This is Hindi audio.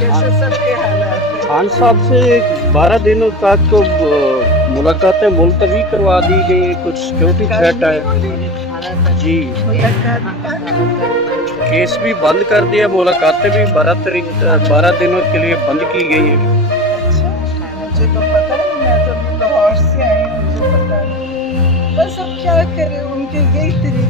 कैसे सबके हालात हैं? खान साहब से 12 दिनों तक तो मुलाकातें मुलतवी करवा दी गई, कुछ सिक्योरिटी थ्रेट है जी। केस भी बंद कर दिया, मुलाकातें भी 12 दिनों के लिए बंद की गई हैं। अच्छा, मुझे तो पता नहीं, मैं तो अभी लाहौर से आई हूँ, मुझे पता नहीं। बस अब क्या करें, उनके यही तरीके